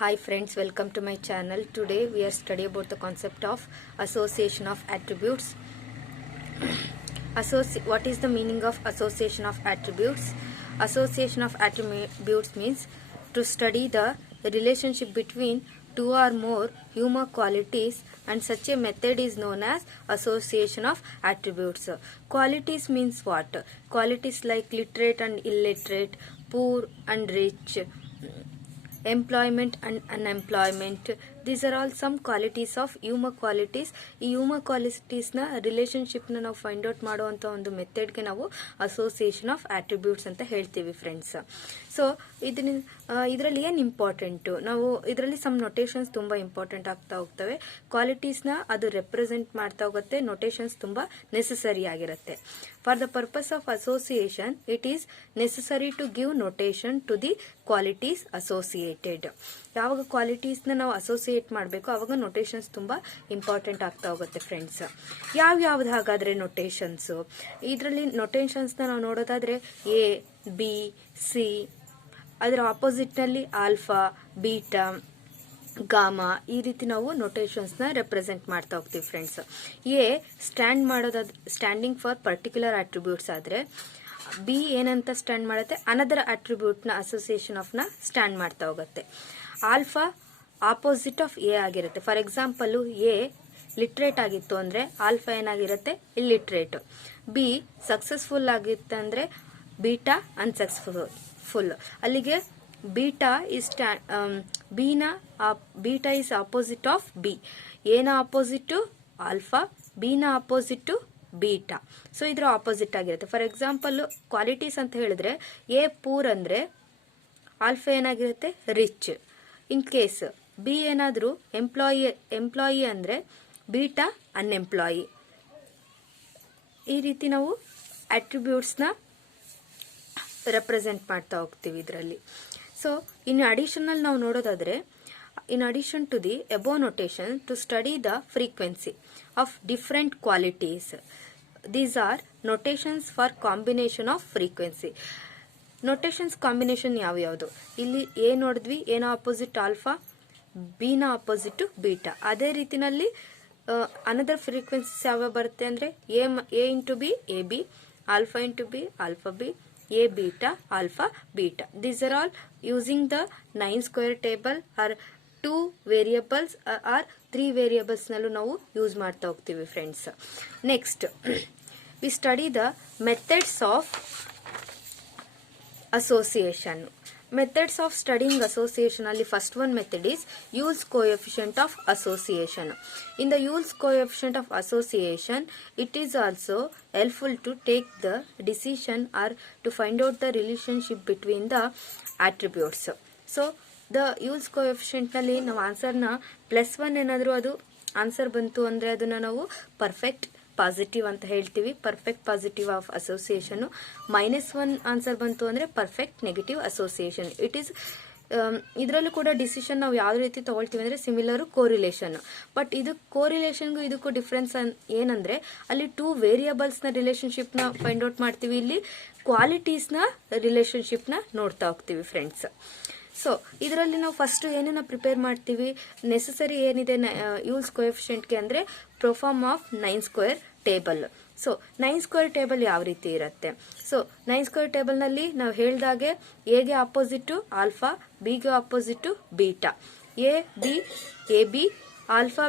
Hi friends, welcome to my channel. Today we are studying about the concept of association of attributes. What is the meaning of association of attributes? Association of attributes means to study the relationship between two or more human qualities, and such a method is known as association of attributes. Qualities means what? Qualities like literate and illiterate, poor and rich, employment and unemployment. These are all some qualities of human qualities. ಈ human ಕ್ವಾಲಿಟೀಸ್ನ ರಿಲೇಷನ್ಶಿಪ್ನ ನಾವು find out ಮಾಡುವಂಥ ಒಂದು ಮೆಥಡ್ಗೆ ನಾವು association of attributes ಅಂತ ಹೇಳ್ತೀವಿ friends. So ಇದರಲ್ಲಿ ಏನು important, ನಾವು ಇದರಲ್ಲಿ ಸಮ್ ನೊಟೇಷನ್ಸ್ ತುಂಬ ಇಂಪಾರ್ಟೆಂಟ್ ಆಗ್ತಾ ಹೋಗ್ತವೆ. ಕ್ವಾಲಿಟೀಸ್ನ ಅದು ರೆಪ್ರೆಸೆಂಟ್ ಮಾಡ್ತಾ ಹೋಗುತ್ತೆ. ನೊಟೇಷನ್ಸ್ ತುಂಬ ನೆಸೆಸರಿ ಆಗಿರುತ್ತೆ. For the purpose of association it is necessary to give notation to the qualities associated. ಯಾವಾಗ ಕ್ವಾಲಿಟೀಸ್ನ ನಾವು ಅಸೋಸಿಯೇಟ್ ಮಾಡಬೇಕು ಆವಾಗ ನೊಟೇಷನ್ಸ್ ತುಂಬ ಇಂಪಾರ್ಟೆಂಟ್ ಆಗ್ತಾ ಹೋಗುತ್ತೆ ಫ್ರೆಂಡ್ಸ್. ಯಾವ್ದು ಹಾಗಾದರೆ ನೊಟೇಷನ್ಸು? ಇದರಲ್ಲಿ ನೊಟೇಷನ್ಸ್ನ ನಾವು ನೋಡೋದಾದರೆ ಎ, ಬಿ, ಸಿ, ಅದರ ಆಪೋಸಿಟ್ನಲ್ಲಿ ಆಲ್ಫಾ, ಬೀಟಾ, ಗಾಮಾ, ಈ ರೀತಿ ನಾವು ನೊಟೇಷನ್ಸ್ನ ರೆಪ್ರೆಸೆಂಟ್ ಮಾಡ್ತಾ ಹೋಗ್ತೀವಿ friends. A standing for particular attributes ಆದರೆ, ಬಿ ಏನಂತ ಸ್ಟ್ಯಾಂಡ್ ಮಾಡುತ್ತೆ, ಅನದರ್ ಅಟ್ರಿಬ್ಯೂಟ್ನ ಅಸೋಸಿಯೇಷನ್ ಆಫ್ನ ಸ್ಟ್ಯಾಂಡ್ ಮಾಡ್ತಾ ಹೋಗುತ್ತೆ. ಆಲ್ಫಾ ಆಪೋಸಿಟ್ ಆಫ್ ಎ ಆಗಿರುತ್ತೆ. ಫಾರ್ ಎಕ್ಸಾಂಪಲು ಎ ಲಿಟ್ರೇಟ್ ಆಗಿತ್ತು ಅಂದರೆ ಆಲ್ಫಾ ಏನಾಗಿರುತ್ತೆ, ಇಲ್ಲಿಟ್ರೇಟ್. ಬಿ ಸಕ್ಸಸ್ಫುಲ್ ಆಗಿತ್ತು ಅಂದರೆ ಬೀಟಾ ಅನ್ಸಕ್ಸಸ್ಫುಲ್. ಅಲ್ಲಿಗೆ beta is opposite of B. ಎನ ಆಪೋಸಿಟು ಆಲ್ಫಾ, ಬಿನ ಆಪೋಸಿಟು ಬೀಟಾ. ಸೊ ಇದರ ಆಪೋಸಿಟ್ ಆಗಿರುತ್ತೆ. ಫಾರ್ ಎಕ್ಸಾಂಪಲ್ ಕ್ವಾಲಿಟೀಸ್ ಅಂತ ಹೇಳಿದ್ರೆ ಎ ಪೂರ್ ಅಂದರೆ ಆಲ್ಫಾ ಏನಾಗಿರುತ್ತೆ, ರಿಚ್. ಇನ್ ಕೇಸ್ ಬಿ ಏನಾದರೂ ಎಂಪ್ಲಾಯಿ ಅಂದರೆ ಬೀಟಾ ಅನ್ಎಂಪ್ಲಾಯಿ. ಈ ರೀತಿ ನಾವು ಅಟ್ರಿಬ್ಯೂಟ್ಸ್ನ ರೆಪ್ರೆಸೆಂಟ್ ಮಾಡ್ತಾ ಹೋಗ್ತೀವಿ ಇದರಲ್ಲಿ. ಸೊ ಇನ್ ಅಡಿಷನಲ್ ನಾವು ನೋಡೋದಾದರೆ, in addition to the above notation, to study the frequency of different qualities. These are notations for combination of frequency. Notations combination ಯಾವ್ಯಾವುದು? ಇಲ್ಲಿ ಎ ನೋಡಿದ್ವಿ, ಎನ ಆಪೋಸಿಟ್ ಆಲ್ಫಾ, ಬಿನ ಆಪೋಸಿಟ್ ಬೀಟಾ. ಅದೇ ರೀತಿನಲ್ಲಿ ಅನದರ್ ಫ್ರೀಕ್ವೆನ್ಸೀಸ್ ಯಾವ್ಯಾವ ಬರುತ್ತೆ ಅಂದರೆ A into B, A B, alpha into B, alpha B, A beta, alpha beta. These are all using the 9 square table or 2 variables or 3 variables ನಲ್ಲೂ ನಾವು use ಮಾಡ್ತಾ ಹೋಗ್ತೀವಿ friends. Next we study the methods of association. Methods of studying association ಅಲ್ಲಿ first one method is Yule's coefficient of association. In the Yule's coefficient of association it is also helpful to take the decision or to find out the relationship between the attributes. So the Yule's ಕೋಎಫಿಷಿಯಂಟ್ನಲ್ಲಿ ನಾವು ಆನ್ಸರ್ನ +1 ಏನಾದರೂ ಅದು answer ಬಂತು ಅಂದರೆ ಅದನ್ನು ನಾವು perfect positive ಅಂತ ಹೇಳ್ತೀವಿ, perfect positive of association. -1 answer ಬಂತು ಅಂದರೆ perfect negative association. It is ಇದರಲ್ಲೂ ಕೂಡ ಡಿಸಿಷನ್ ನಾವು ಯಾವ ರೀತಿ ತಗೊಳ್ತೀವಿ ಅಂದರೆ ಸಿಮಿಲರ್ ಕೋರಿಲೇಷನ್. ಬಟ್ ಇದು ಕೋರಿಲೇಷನ್ಗೂ ಇದಕ್ಕೂ ಡಿಫ್ರೆನ್ಸ್ ಏನಂದರೆ ಅಲ್ಲಿ 2 ವೇರಿಯಬಲ್ಸ್ನ ರಿಲೇಷನ್ಶಿಪ್ನ ಫೈಂಡ್ ಔಟ್ ಮಾಡ್ತೀವಿ, ಇಲ್ಲಿ ಕ್ವಾಲಿಟೀಸ್ನ ರಿಲೇಷನ್ಶಿಪ್ನ ನೋಡ್ತಾ ಹೋಗ್ತೀವಿ ಫ್ರೆಂಡ್ಸ್. ಸೊ ಇದರಲ್ಲಿ ನಾವು ಫಸ್ಟ್ ಏನನ್ನ ಪ್ರಿಪೇರ್ ಮಾಡ್ತೀವಿ, ನೆಸೆಸರಿ ಏನಿದೆ ಯೂಲ್ಸ್ ಕೋಎಫಿಷಿಯಂಟ್ಗೆ ಅಂದರೆ proforma of 9 square table. So 9 square table ಯಾವ ರೀತಿ ಇರುತ್ತೆ? ಸೊ 9 ಸ್ಕ್ವೇರ್ ಟೇಬಲ್ನಲ್ಲಿ ನಾವು ಹೇಳ್ದಾಗೆ ಎಗೆ ಆಪೋಸಿಟು ಆಲ್ಫಾ, ಬಿಗೆ opposite beta, A B, alpha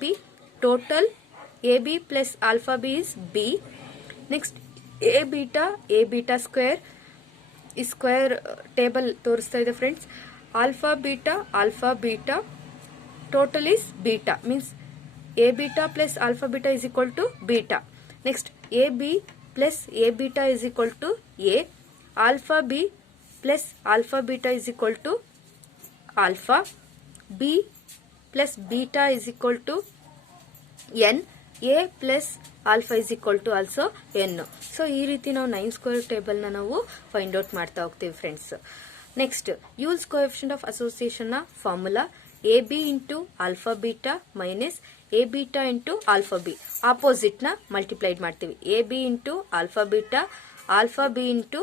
B, total A B plus alpha B is B. Next A beta square, ಈ ಸ್ಕ್ವೇರ್ ಟೇಬಲ್ ತೋರಿಸ್ತಾ ಇದೆ friends. Alpha beta total is beta, means A beta plus alpha beta is equal to beta. Next A B plus A beta is equal to A, alpha B plus alpha beta is equal to alpha, B plus beta is equal to N, A plus alpha is equal to also N. So ಈ ರೀತಿ ನಾವು 9 square ಟೇಬಲ್ನ ನಾವು find out ಮಾಡ್ತಾ ಹೋಗ್ತೀವಿ friends. Next Yule's coefficient of ಅಸೋಸಿಯೇಷನ್ನ formula A B into alpha beta minus A beta into alpha B. ಆಪೋಸಿಟ್ನ multiplied ಮಾಡ್ತೀವಿ. A B into alpha B into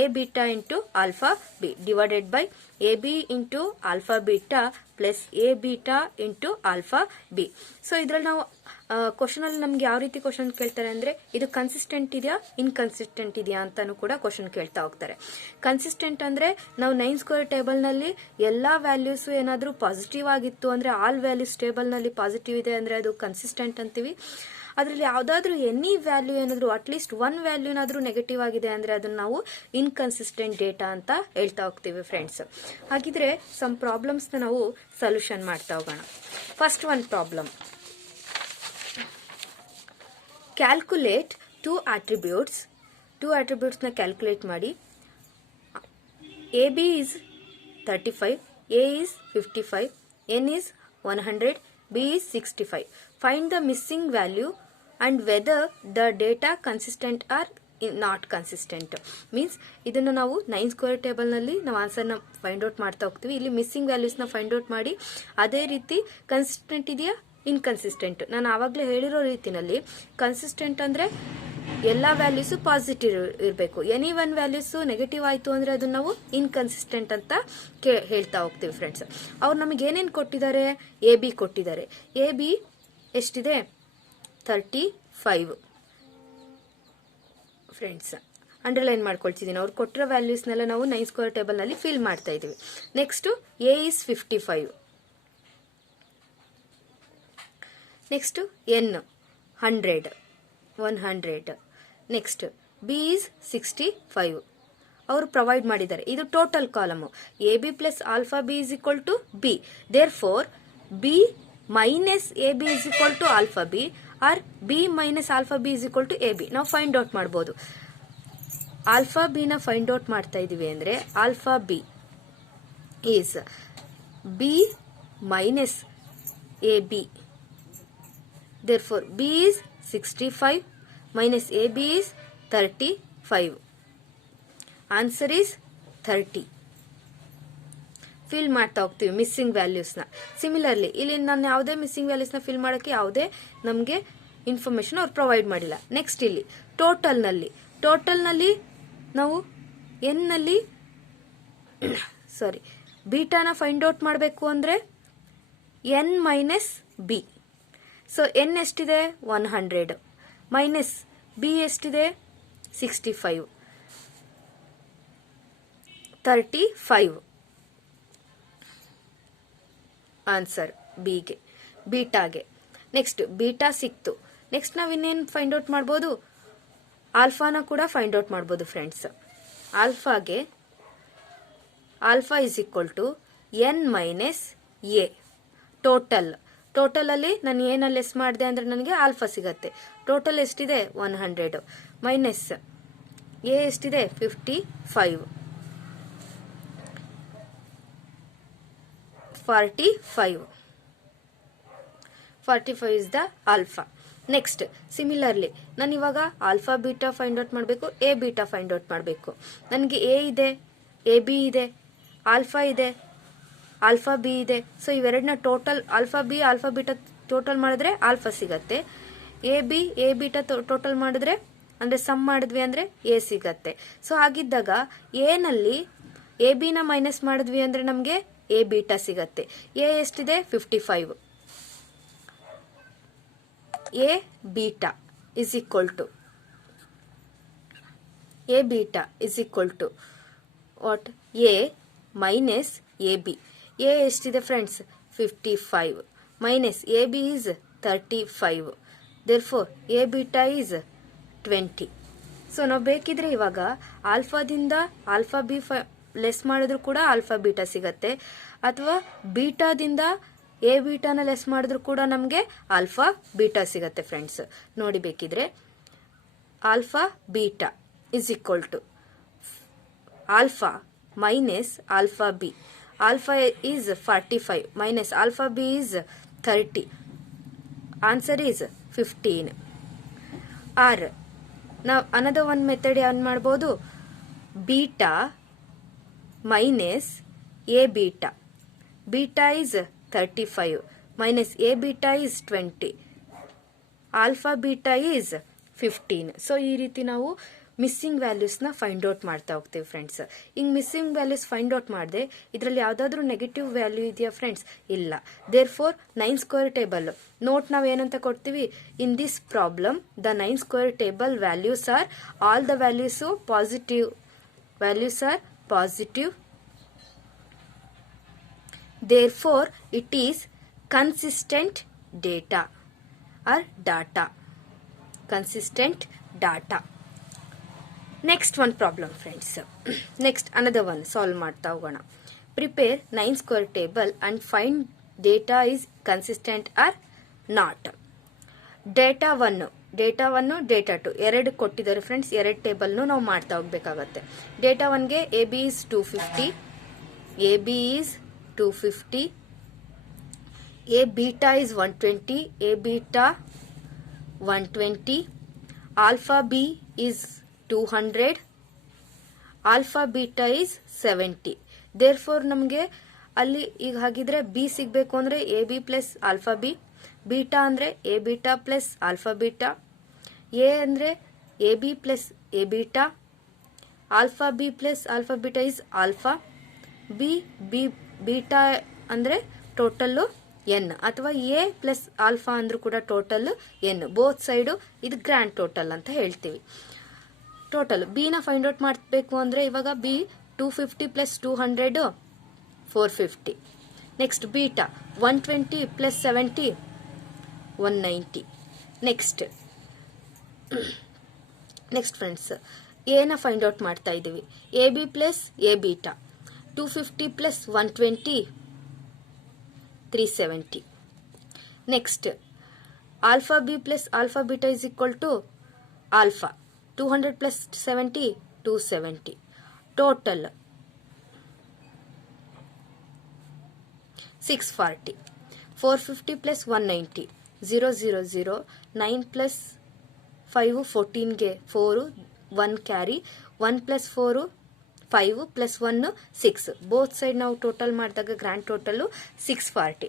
a beta into alpha b divided by ab into alpha beta plus a beta into alpha b. So ಇದ್ರಲ್ಲಿ ನಾವು question ಅಲ್ಲಿ ನಮ್ಗೆ ಯಾವ ರೀತಿ question ಕೇಳ್ತಾರೆ ಅಂದ್ರೆ ಇದು ಕನ್ಸಿಸ್ಟೆಂಟ್ ಇದೆಯಾ ಇನ್ಕನ್ಸಿಸ್ಟೆಂಟ್ ಇದೆಯಾ ಅಂತಾನು ಕೂಡ ಕ್ವಶನ್ ಕೇಳ್ತಾ ಹೋಗ್ತಾರೆ. ಕನ್ಸಿಸ್ಟೆಂಟ್ ಅಂದ್ರೆ ನಾವು 9 ಸ್ಕ್ವೇರ್ ಟೇಬಲ್ ನಲ್ಲಿ ಎಲ್ಲಾ ವ್ಯಾಲ್ಯೂಸ್ ಏನಾದ್ರೂ ಪಾಸಿಟಿವ್ ಆಗಿತ್ತು ಅಂದ್ರೆ ಆಲ್ ವ್ಯಾಲ್ಯೂಸ್ ಟೇಬಲ್ ನಲ್ಲಿ ಪಾಸಿಟಿವ್ ಇದೆ ಅಂದ್ರೆ ಅದು ಕನ್ಸಿಸ್ಟೆಂಟ್ ಅಂತೀವಿ. ಅದರಲ್ಲಿ ಯಾವ್ದಾದ್ರು ಎನಿ ವ್ಯಾಲ್ಯೂ ಏನಾದ್ರು ಅಟ್ಲೀಸ್ಟ್ ಒನ್ ವ್ಯಾಲ್ಯೂ ಏನಾದ್ರೂ ನೆಗೆಟಿವ್ ಆಗಿದೆ ಅಂದ್ರೆ ಅದನ್ನ ನಾವು ಇನ್ಕನ್ಸಿಸ್ಟೆಂಟ್ ಡೇಟಾ ಅಂತ ಹೇಳ್ತಾ ಹೋಗ್ತೀವಿ ಫ್ರೆಂಡ್ಸ್. ಹಾಗಿದ್ರೆ ಸಮ್ ಪ್ರಾಬ್ಲಮ್ಸ್ ನ ನಾವು ಸೊಲ್ಯೂಷನ್ ಮಾಡ್ತಾ ಹೋಗೋಣ. First one problem, calculate two attributes ನ ಕ್ಯಾಲ್ಕುಲೇಟ್ ಮಾಡಿ. A B is 35, A is 55, N is 100, B is 65. Find the missing value and whether the data consistent or not consistent. Means ಇದನ್ನು ನಾವು 9 square table ನಲ್ಲಿ ನಾವು answer ನ find out ಮಾಡ್ತಾ ಹೋಗ್ತೀವಿ. ಇಲ್ಲಿ ಮಿಸ್ಸಿಂಗ್ ವ್ಯಾಲ್ಯೂಸ್ ನ ಫೈಂಡ್ ಔಟ್ ಮಾಡಿ ಅದೇ ರೀತಿ ಕನ್ಸಿಸ್ಟೆಂಟ್ ಇದೆಯಾ ಇನ್ಕನ್ಸಿಸ್ಟೆಂಟ್. ನಾನು ಆವಾಗಲೇ ಹೇಳಿರೋ ರೀತಿನಲ್ಲಿ ಕನ್ಸಿಸ್ಟೆಂಟ್ ಅಂದ್ರೆ ಎಲ್ಲಾ ವ್ಯಾಲ್ಯೂಸ್ ಪಾಸಿಟಿವ್ ಇರಬೇಕು. ಎನಿ ಒನ್ ವ್ಯಾಲ್ಯೂಸ್ ನೆಗೆಟಿವ್ ಆಯ್ತು ಅಂದ್ರೆ ಅದನ್ನ ನಾವು ಇನ್ಕನ್ಸಿಸ್ಟೆಂಟ್ ಅಂತ ಹೇಳ್ತಾ ಹೋಗ್ತೀವಿ ಫ್ರೆಂಡ್ಸ್. ಅವ್ರು ನಮಗೆ ಏನೇನು ಕೊಟ್ಟಿದ್ದಾರೆ, ಎ ಬಿ ಕೊಟ್ಟಿದ್ದಾರೆ. ಎ ಬಿ ಎಷ್ಟಿದೆ, 35 ಫ್ರೆಂಡ್ಸ್. ಅಂಡರ್ಲೈನ್ ಮಾಡ್ಕೊಳ್ತಿದ್ದೀನಿ. ಅವ್ರು ಕೊಟ್ಟಿರೋ ವ್ಯಾಲ್ಯೂಸ್ನೆಲ್ಲ ನಾವು 9 ಸ್ಕ್ವೇರ್ ಟೇಬಲ್ ನಲ್ಲಿ ಫಿಲ್ ಮಾಡ್ತಾ ಇದೀವಿ. Next A is 55, next N 100, next B is 65 ಅವರು ಪ್ರೊವೈಡ್ ಮಾಡಿದ್ದಾರೆ. ಇದು total column. A B plus alpha B is equal to B. Therefore B minus A B is equal to alpha B or B minus alpha B is equal to A B ನಾವು find out ಮಾಡಬಹುದು. Alpha B ನ find out ಮಾಡ್ತಾ ಇದೀವಿ ಅಂದ್ರೆ alpha B is B minus A B. therefore b is 65 minus ab is 35. answer is 30. Fill ಮಾಡ್ತಾ ಹೋಗ್ತೀವಿ missing values ನ. Similarly ಇಲ್ಲಿ ನಾನು ಯಾವುದೇ ಮಿಸ್ಸಿಂಗ್ ವ್ಯಾಲ್ಯೂಸ್ ನ ಫಿಲ್ ಮಾಡೋಕೆ ಯಾವುದೇ ನಮಗೆ ಇನ್ಫಾರ್ಮೇಶನ್ ಅವ್ರು ಪ್ರೊವೈಡ್ ಮಾಡಿಲ್ಲ. ನೆಕ್ಸ್ಟ್ ಇಲ್ಲಿ ಟೋಟಲ್ ನಲ್ಲಿ ನಾವು ಎನ್ ನಲ್ಲಿ ಬೀಟಾನ ಫೈಂಡ್ ಔಟ್ ಮಾಡಬೇಕು ಅಂದ್ರೆ N minus B. So N ಎಷ್ಟಿದೆ 100 ಮೈನಸ್ ಬಿ ಎಷ್ಟಿದೆ 65, 35 ಆನ್ಸರ್ ಬಿಗೆ ಬೀಟಾಗೆ. ನೆಕ್ಸ್ಟ್ ಬೀಟಾ ಸಿಕ್ತು. ನೆಕ್ಸ್ಟ್ ನಾವ್ ಇನ್ನೇನು ಫೈಂಡ್ ಔಟ್ ಮಾಡಬಹುದು, ಆಲ್ಫಾನ ಕೂಡ ಫೈಂಡ್ ಔಟ್ ಮಾಡಬಹುದು ಫ್ರೆಂಡ್ಸ್. ಆಲ್ಫಾಗೆ alpha is equal to N minus A. Total ಅಲ್ಲಿ ನಾನು ಏನಲ್ಲಿ ಲೆಸ್ ಮಾಡಿದೆ ಅಂದ್ರೆ ನನಗೆ ಆಲ್ಫಾ ಸಿಗತ್ತೆ. ಟೋಟಲ್ ಎಷ್ಟಿದೆ 100 ಮೈನಸ್ ಎ ಎಷ್ಟಿದೆ 55, 45 is the alpha. Next similarly ನಾನು ಇವಾಗ ಆಲ್ಫಾ ಬೀಟಾ ಫೈಂಡ್ ಔಟ್ ಮಾಡಬೇಕು, ಎ ಬೀಟಾ ಫೈಂಡ್ ಔಟ್ ಮಾಡಬೇಕು. ನನಗೆ ಎ ಇದೆ, ಎ ಬಿ ಇದೆ, ಆಲ್ಫಾ ಇದೆ, ಆಲ್ಫಾ ಬಿ ಇದೆ. ಸೊ ಇವೆರಡನ್ನ ಟೋಟಲ್ ಆಲ್ಫಾ ಬೀಟಾ ಟೋಟಲ್ ಮಾಡಿದ್ರೆ ಆಲ್ಫಾ ಸಿಗತ್ತೆ. ಎ ಬೀಟಾ ಟೋಟಲ್ ಮಾಡಿದ್ರೆ ಅಂದ್ರೆ ಸಮ್ ಮಾಡಿದ್ವಿ ಅಂದ್ರೆ ಎ ಸಿಗತ್ತೆ. ಸೊ ಹಾಗಿದ್ದಾಗ ಎ ನಲ್ಲಿ ಎ ಬಿ ನ ಮೈನಸ್ ಮಾಡಿದ್ವಿ ಅಂದ್ರೆ ನಮ್ಗೆ ಎ ಬೀಟಾ ಸಿಗತ್ತೆ. ಎ ಎಷ್ಟಿದೆ 55. A beta is equal to what, A minus A B. A ಎಷ್ಟಿದೆ friends 55 minus A B is 35. therefore A beta is 20. So ನಾವು ಬೇಕಿದ್ರೆ ಇವಾಗ ಆಲ್ಫಾದಿಂದ ಆಲ್ಫಾ ಬಿ ಲೆಸ್ ಮಾಡಿದ್ರು ಕೂಡ ಆಲ್ಫಾ ಬೀಟಾ ಸಿಗತ್ತೆ, ಅಥವಾ ಬೀಟಾದಿಂದ ಎ ಬೀಟಾನ ಲೆಸ್ ಮಾಡಿದ್ರು ಕೂಡ ನಮಗೆ ಆಲ್ಫಾ ಬೀಟಾ ಸಿಗತ್ತೆ ಫ್ರೆಂಡ್ಸ್. ನೋಡಿ ಬೇಕಿದ್ರೆ alpha beta is equal to alpha minus alpha B. Alpha is 45 minus alpha B is 30. Answer is 15. Or ನಾವು ಅನದರ್ ಒನ್ ಮೆಥಡ್ ಏನ್ ಮಾಡಬಹುದು, beta minus A beta. Beta is 35 minus A beta is 20. Alpha beta is 15. So ಈ ರೀತಿ ನಾವು missing ವ್ಯಾಲ್ಯೂಸ್ನ find out ಮಾಡ್ತಾ ಹೋಗ್ತೀವಿ friends. ಹಿಂಗೆ missing values find out ಮಾಡಿದೆ ಇದರಲ್ಲಿ ಯಾವುದಾದ್ರೂ ನೆಗೆಟಿವ್ ವ್ಯಾಲ್ಯೂ ಇದೆಯಾ ಫ್ರೆಂಡ್ಸ್? ಇಲ್ಲ. Therefore 9 square table note ನಾವು ಏನಂತ ಕೊಡ್ತೀವಿ, in this problem the 9 square table values are all the values positive. Values are positive. Therefore, it is consistent data or data. Consistent data. Next one problem friends. Next another one solve ಮಾಡ್ತಾ ಹೋಗೋಣ. Prepare 9 square table and find data is consistent or not. Data 1, data 1, data 2 ಎರಡು ಕೊಟ್ಟಿದ್ದಾರೆ friends. ಎರಡು ಟೇಬಲ್ನು ನಾವು ಮಾಡ್ತಾ ಹೋಗ್ಬೇಕಾಗತ್ತೆ. Data 1ಗೆ AB is 250, AB is 250, A beta is 120, A beta 120, alpha B is 200, alpha beta is 70. therefore ನಮಗೆ ಅಲ್ಲಿ ಈಗ ಹಾಗಿದ್ರೆ B ಸಿಗಬೇಕು ಅಂದ್ರೆ AB plus alpha B, beta ಅಂದ್ರೆ A beta plus alpha beta, A ಅಂದ್ರೆ AB plus A beta, alpha B plus alpha beta is alpha, B beta ಅಂದ್ರೆ total N, ಅಥವಾ ಎ ಪ್ಲಸ್ ಆಲ್ಫಾ ಅಂದ್ರೂ ಕೂಡ ಟೋಟಲ್ ಎನ್. ಬೋತ್ ಸೈಡು ಇದು grand total ಅಂತ ಹೇಳ್ತೀವಿ. Total B ನ find out ಮಾಡಬೇಕು ಅಂದ್ರೆ ಇವಾಗ B 250 plus 200 450. Next beta 120 plus 70 190. Next friends A ನ ಫೈಂಡ್ ಔಟ್ ಮಾಡ್ತಾ ಇದ್ದೀವಿ. A B plus A beta 250 plus 120 370. Next alpha B plus alpha beta is equal to alpha 200 plus 70 270. Total 640. 450 plus 190 000. 9 plus 5 14 ಗೆ 4 1 carry 1 plus 4 5 plus 1 6. Both side ನಾವು total ಮಾಡಿದಾಗ grand total 640.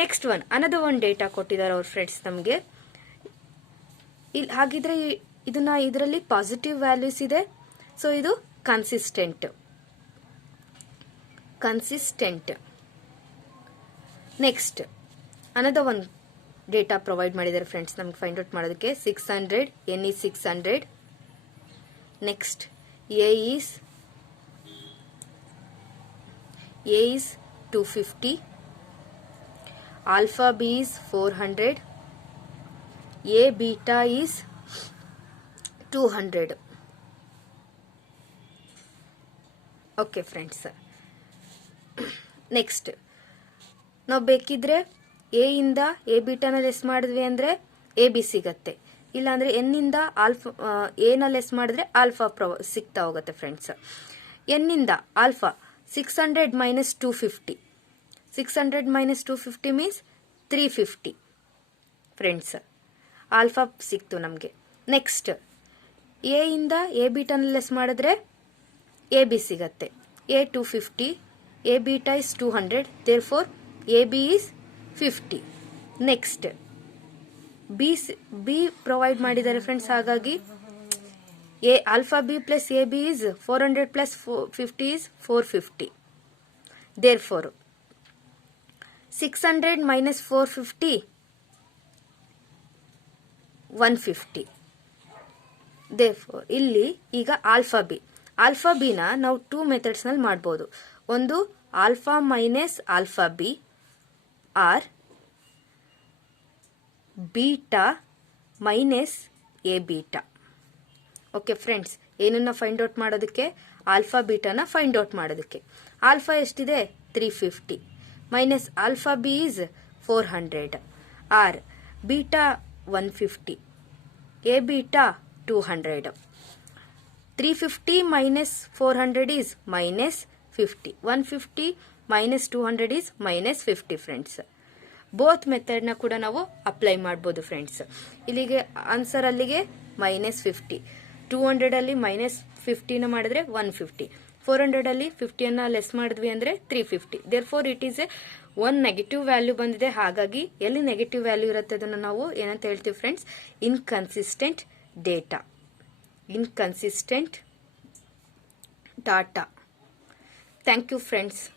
Next one another one data ಕೊಟ್ಟಿದ್ದಾರೆ ಅವ್ರ friends ನಮಗೆ. ಹಾಗಿದ್ರೆ ಇದನ್ನ ಇದರಲ್ಲಿ positive values ಇದೆ, ಸೊ ಇದು consistent. Next another one data provide ಮಾಡಿದ್ದಾರೆ ಫ್ರೆಂಡ್ಸ್ ನಮ್ಗೆ ಫೈಂಡ್ ಔಟ್ ಮಾಡೋದಕ್ಕೆ. 600 N is 600. Next A is 250, alpha B is 400, A beta is 200. Okay friends, next ನಾವು ಬೇಕಿದ್ರೆ ಎ ಇಂದ ಎ ಬೀಟಾನ ಲೆಸ್ ಮಾಡಿದ್ವಿ ಅಂದ್ರೆ ಎ ಬಿ ಸಿಗತ್ತೆ, ಇಲ್ಲಾಂದ್ರೆ ಎನ್ ಇಂದ ಆಲ್ಫಾ ಎ ನ ಲೆಸ್ ಮಾಡಿದ್ರೆ ಆಲ್ಫಾ ಸಿಗ್ತಾ ಹೋಗುತ್ತೆ ಫ್ರೆಂಡ್ಸ್. ಎನ್ ಇಂದ alpha 600 minus 250. 600 minus 250 means 350 friends. Alpha ಸಿಕ್ತು ನಮಗೆ. ನೆಕ್ಸ್ಟ್ ಎ ಇಂದ ಎ ಬೀಟಾನ ಲೆಸ್ ಮಾಡಿದ್ರೆ ಎ ಬಿ ಸಿಗತ್ತೆ. A 250, A beta is 200, therefore A B is 50. Next B provide ಮಾಡಿದ್ದಾರೆ ಫ್ರೆಂಡ್ಸ್, ಹಾಗಾಗಿ A alpha B plus AB is 400 plus 50 is 450. Therefore, 600 minus 450 150. Therefore, ಇಲ್ಲಿ ಈಗ alpha B ನ ನಾವು 2 methods ನಲ್ಲಿ ಮಾಡಬಹುದು. ಒಂದು alpha minus alpha B or beta minus A beta. Okay friends, ಏನನ್ನ ಫೈಂಡ್ ಔಟ್ ಮಾಡೋದಕ್ಕೆ? ಆಲ್ಫಾ ಬೀಟಾನ ಫೈಂಡ್ ಔಟ್ ಮಾಡೋದಕ್ಕೆ. ಆಲ್ಫಾ ಎಷ್ಟಿದೆ? 350 minus alpha B is 400 or beta 150 A beta 200. 350 minus 400 is minus 50. 150 minus 200 is minus 50 friends. Both method ನ ಕೂಡ ನಾವು apply ಮಾಡಬಹುದು friends. ಇಲ್ಲಿಗೆ ಆನ್ಸರ್ ಅಲ್ಲಿಗೆ -50. 200 ಅಲ್ಲಿ -50 ನ ಮಾಡಿದ್ರೆ 150. 400 ಅಲ್ಲಿ 50 ಅನ್ನ ಲೆಸ್ ಮಾಡಿದ್ವಿ ಅಂದ್ರೆ 350. Therefore it is one negative value ಬಂದಿದೆ. ಹಾಗಾಗಿ ಎಲ್ಲಿ ನೆಗೆಟಿವ್ ವ್ಯಾಲ್ಯೂ ಇರುತ್ತೆ ಅದನ್ನ ನಾವು ಏನಂತ ಹೇಳ್ತೀವಿ friends? Inconsistent data. inconsistent data. Thank you, friends.